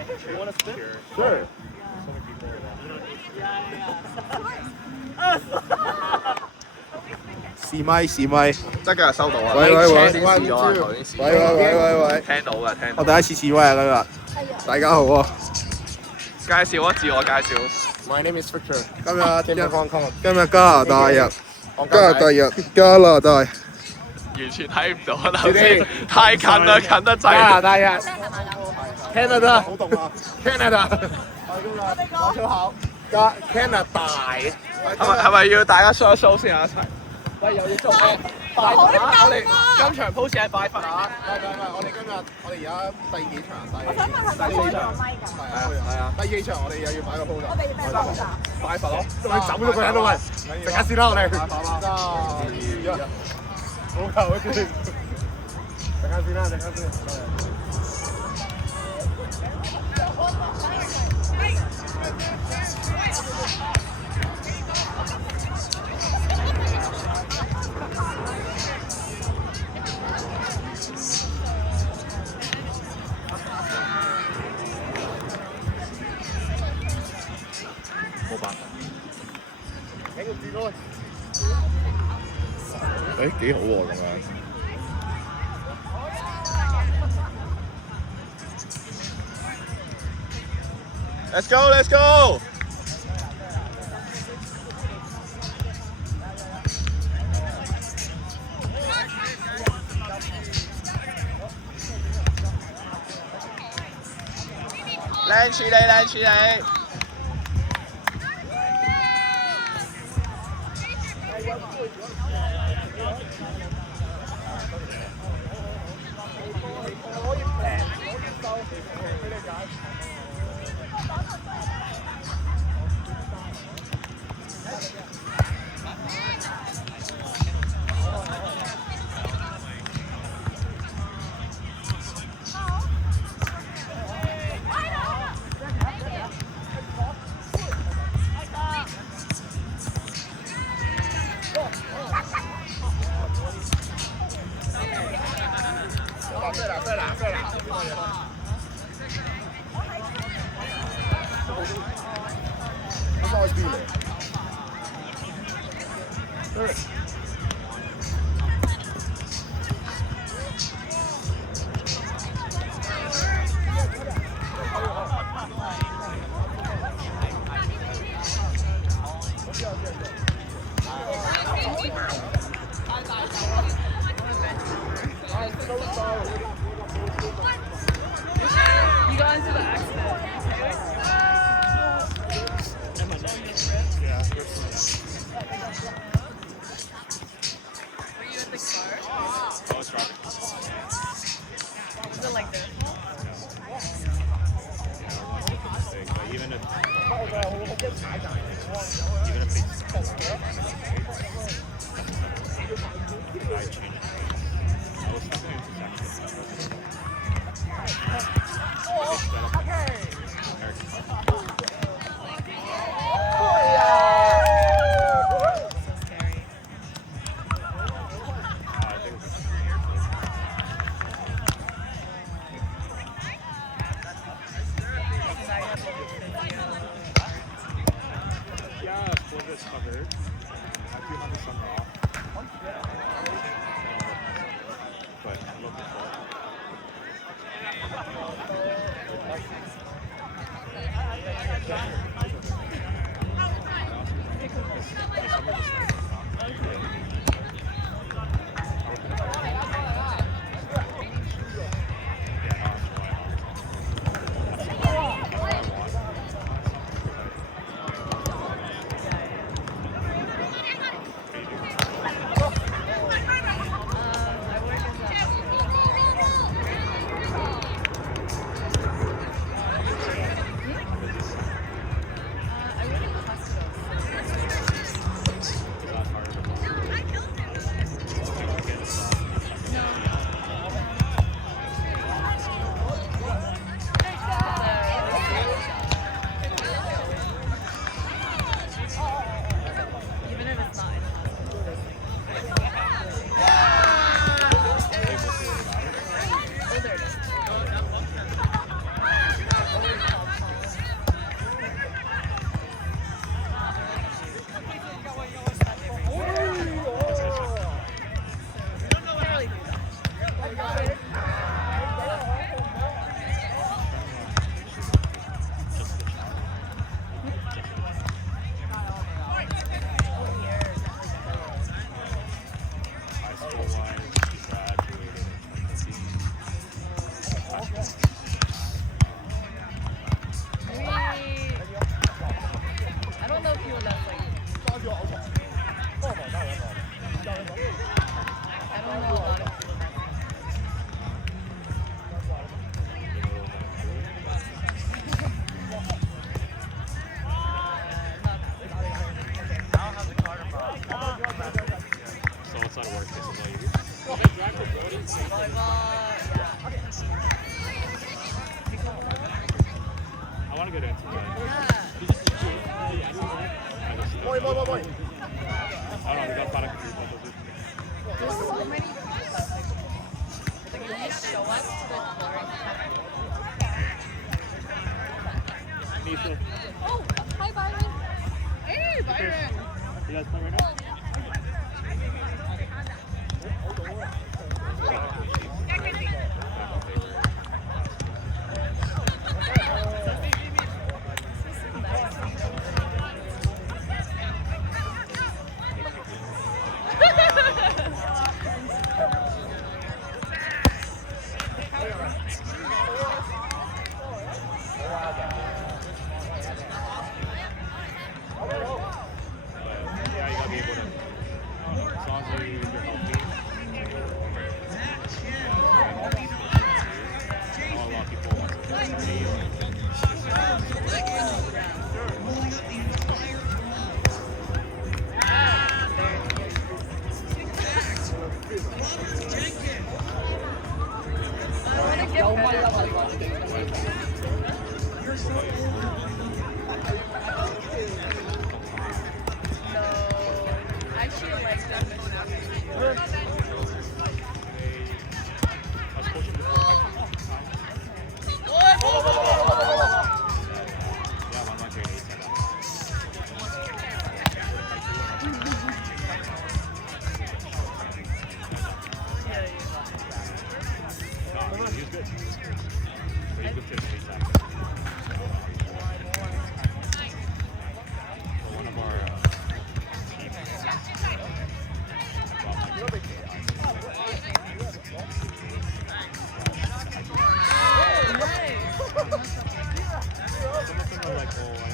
You want to spin? Sure.試咪試咪，真嘅收到啊！喂喂喂，先試咗啊，頭先試咗。喂，聽到嘅，聽到。我第一次示威啊，今日，大家好啊！介紹啊，自我介紹。My name is Victor。今日加拿大日，加拿大。完全睇唔到啊！頭先太近啦，近得滯。加拿大日 Canada 好凍啊 ！Canada 我今日講粗口，加 Canada 係咪要大家 show 一 show 先啊？一齊。喂，又要做咩？拜佛啊！我哋今場 pose 係拜佛啊！唔係，我哋而家第幾場？我想問係咪開咗個咪㗎？係啊，第幾場我哋又要擺個 pose。我哋要咩 pose 啊？拜佛咯！仲要走咗個人都喂，食下先啦我哋。3、2、1，好球先！食下先啦，食下先。冇辦法。誒幾好喎咁樣。Let's go, let's go！ 靚處理，靚處理。to get into like. Boy. I don't know. We got product. There's so many people. Like, can you show us to the floor? Nisha, Oh, hi, Byron. Hey, Byron. you guys come right now? Yeah, you gotta be able to. As long as you're healthy. A lot of people want to play. I actually like them. I was coaching before. Yeah, one of my grade 8s said that. No, he's good. But he's good to his face after. One of our team. Some of them are like, oh, I